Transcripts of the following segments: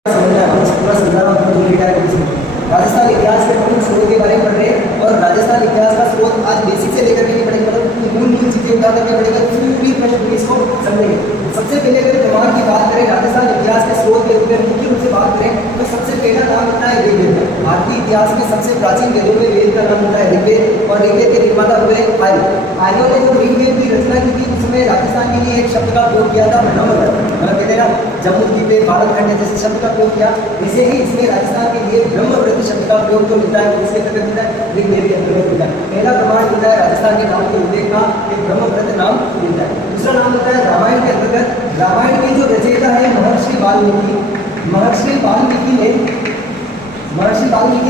राजस्थान इतिहास के प्रमुख स्रोत के बारे में पढ़ रहे हैं और राजस्थान इतिहास का स्रोत आज बेसिक से लेकर के पढ़ेंगे, मतलब मूल चीजें उठा करके पढ़ेगा, पूरी प्रश्न इसको समझेंगे। सबसे पहले अगर दिमाग की बात करें, राजस्थान इतिहास के स्रोत के रूप में मुख्य रूप से बात करें तो सबसे पहला नाम होता है ऋग्वेद। भारतीय इतिहास में सबसे प्राचीन वेदों में वेद का नाम होता है ऋग्वेद और ऋग्वेद के निर्माता हुए आर्य। आर्यों ने जो ऋग्वेद की रचना की थी उसमें राजस्थान के लिए एक शब्द का प्रयोग किया था, ब्रह्मवर्त। मतलब कहते हैं ना, जम्मू द्वीप, भारत खंड जैसे शब्द का प्रयोग किया, वैसे ही इसमें राजस्थान के लिए ब्रह्मवर्त शब्द का प्रयोग तो मिलता है, उसके अंतर्गत मिलता है ऋग्वेद के अंतर्गत मिलता है। पहला प्रमाण मिलता है राजस्थान के नाम के उल्लेख का, एक ब्रह्मवर्त नाम मिलता है। दूसरा नाम होता है रामायण के अंतर्गत। रामायण के जो रचयिता है महर्षि वाल्मीकि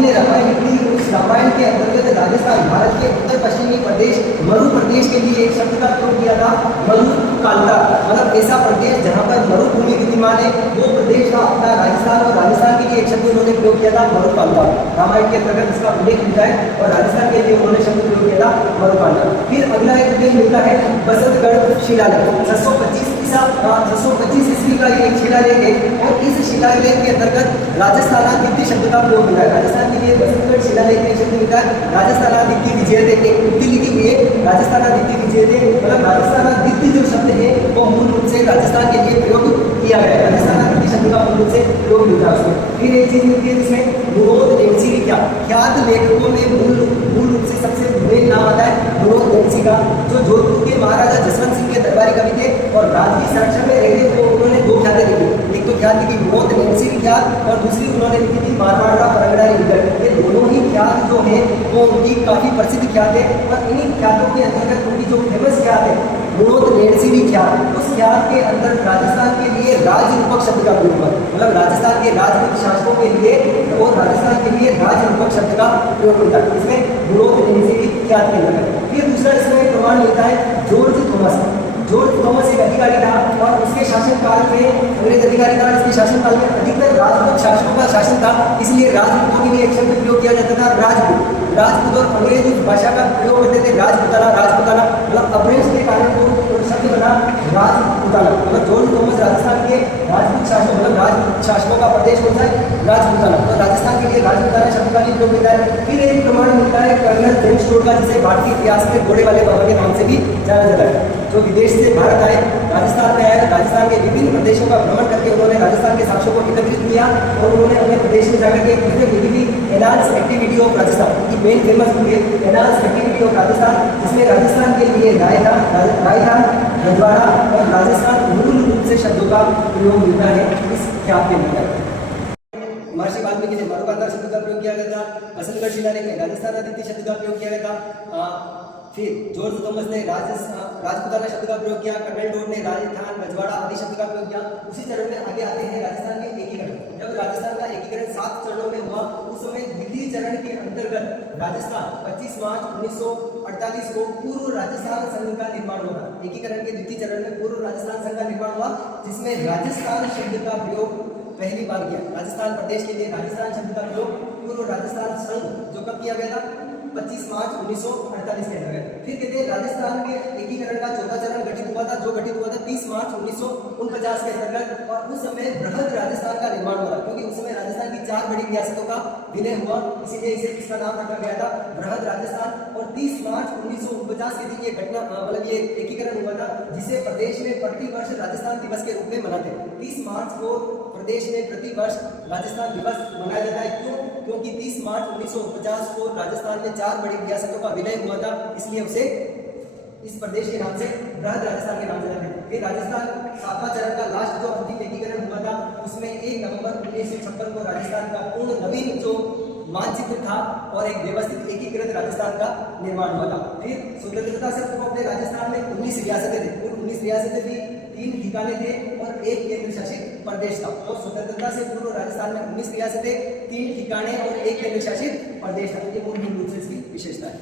ने रामायण लिखी। उस रामायण के अंतर्गत राजस्थान, भारत के उत्तर पश्चिमी प्रदेश मरु प्रदेश के लिए एक शब्द का प्रयोग किया था, मरुकांता। मतलब ऐसा प्रदेश जहाँ पर मरुभूमि विद्यमान है, वो प्रदेश का अपना राजस्थान, और राजस्थान के लिए एक शब्द उन्होंने प्रयोग किया था, मरुकांता। रामायण के अंतर्गत इसका उल्लेख मिलता है और राजस्थान के लिए उन्होंने शब्द प्रयोग किया था, मरुकांता। फिर अगला एक उल्लेख मिलता है बसंतगढ़ शिलालेख। 625 ईस्वी का ये एक शिलालेख है और इस शिलालेख के अंतर्गत राजस्थानादित्य शब्द का प्रयोग मिला है। राजस्थान के लिए बसंतगढ़ शिलालेख में शब्द मिलता है राजस्थानादित्य विजयते। एक उक्ति लिखी हुई है, राजस्थानादित्य विजयते। मतलब राजस्थानादित्य जो शब्द है वो मूल रूप से राजस्थान के लिए प्रयोग किया गया है। राजस्थानादित्य शब्द का मूल रूप से प्रयोग मिलता है उसमें। फिर एक चीज मिलती है जिसमें विनोद नेन्सी का, ख्यात लेखकों में मूल रूप से सबसे मेन नाम आता है विनोद नेन्सी का, जो जोधपुर के महाराजा जसवंत सिंह के दरबारी कवि थे और राजकीय संरक्षण में रहते हुए उन्होंने दो ख्यातें लिखी। एक तो ख्यात लिखी विनोद नेन्सी की ख्यात और दूसरी उन्होंने लिखी थी मारवाड़ा परगड़ा निकट। ये दोनों ही ख्यात जो है वो उनकी काफी प्रसिद्ध ख्यात है और इन्हीं ख्यातों के अंतर्गत उनकी जो फेमस ख्यात है विनोद नेन्सी की ख्यात, उस ख्यात के अंदर राजस्थान के लिए राजरूपक शब्द का प्रयोग हुआ। मतलब राजस्थान के राजपूत शासकों के लिए और राजस्थान के लिए राजरूपक शब्द का प्रयोग होता है, इसमें विनोद नेन्सी की ख्यात के अंतर्गत। फिर दूसरा इसमें प्रमाण मिलता है जॉर्ज थॉमस एक अधिकारी था और उसके शासनकाल में, अंग्रेज अधिकारी था, इसके शासनकाल में अधिकतर राजपूत शासकों का शासन था, इसलिए राजपूतों के लिए एक शब्द प्रयोग किया जाता था राजपूत और अंग्रेज भाषा का प्रयोग करते थे राजपुताना। मतलब अभ्रेष के कारण वो शब्द बना राजपुताना। मतलब जॉर्ज थॉमस राजस्थान के राजपूत शासक, मतलब राजपूत शासकों का प्रदेश कौन सा है, राजपुताना। तो राजस्थान के लिए राजपुताना शब्द का भी प्रयोग मिलता है। फिर एक प्रमाण मिलता है कर्नल जेम्स टोड का, जिसे भारतीय इतिहास में घोड़े वाले बाबा के नाम से भी जाना जाता है, जो विदेश से भारत आए, राजस्थान में आए, राजस्थान के विभिन्न प्रदेशों का भ्रमण करके उन्होंने राजस्थान के साक्ष्यों को एकत्रित किया और उन्होंने अपने प्रदेश में जाकर के एनहांस एक्टिविटी ऑफ राजस्थान, की मेन फेमस बुक है एनहांस एक्टिविटी ऑफ राजस्थान, जिसमें राजस्थान के लिए राजस्थान, रजवाड़ा और राजस्थान मूल रूप से शब्दों का प्रयोग मिलता है इस ख्यात के अंदर। महर्षि वाल्मीकि ने मरुकांता शब्द का प्रयोग किया गया था, बसंतगढ़ शिलालेख में राजस्थानादित्य शब्द का प्रयोग किया गया था। फिर जॉर्ज थॉमस ने राजपुताना शब्द का प्रयोग किया, कर्नल टोड ने राजस्थान, रजवाड़ा आदि शब्द का प्रयोग किया। उसी चरण में आगे आते हैं राजस्थान के एकीकरण। जब राजस्थान का एकीकरण 7 चरणों में हुआ, उस समय द्वितीय चरण के अंतर्गत राजस्थान 25 मार्च 1948 को पूर्व राजस्थान संघ का निर्माण हुआ। एकीकरण के द्वितीय चरण में पूर्व राजस्थान संघ का निर्माण हुआ, जिसमें राजस्थान शब्द का प्रयोग पहली बार किया। राजस्थान प्रदेश के लिए राजस्थान शब्द का प्रयोग पूर्व राजस्थान संघ जो कब किया गया था, 25 मार्च 1948 के अंतर्गत। फिर कहते हैं राजस्थान के एकीकरण का चौथा चरण गठित हुआ था, जो गठित हुआ था 30 मार्च 1949 के अंतर्गत, और उस समय बृहद राजस्थान का निर्माण हुआ, क्योंकि उस समय राजस्थान की 4 बड़ी रियासतों का विलय हुआ, इसीलिए इसे इसका नाम रखा गया था बृहद राजस्थान। और 30 मार्च 1949 के दिन ये घटना, मतलब ये एकीकरण हुआ था, जिसे प्रदेश में प्रतिवर्ष राजस्थान दिवस के रूप में मनाते हैं। 30 मार्च को प्रदेश में प्रतिवर्ष राजस्थान दिवस मनाया जाता है। क्यों? क्योंकि 30 मार्च 1949 को राजस्थान में 4 बड़ी रियासतों का विलय हुआ था, इसलिए उसे इस प्रदेश के नाम से बृहद राजस्थान के नाम से जाते हैं। फिर राजस्थान 7वां चरण का लास्ट जो अंतिम एकीकरण हुआ था, उसमें 1 नवंबर 1956 को राजस्थान का पूर्ण नवीन जो मानचित्र था और एक व्यवस्थित एकीकृत राजस्थान का निर्माण हुआ था। फिर स्वतंत्रता से पूर्व अपने राजस्थान में 19 रियासतें थी, कुल 19 रियासतें थी, 3 ठिकाने थे और 1 केंद्र शासित प्रदेश था। और स्वतंत्रता से पूर्व राजस्थान में 19 रियासतें, 3 ठिकाने और 1 केंद्र शासित प्रदेश था। ये मूल रूप से इसकी विशेषता है।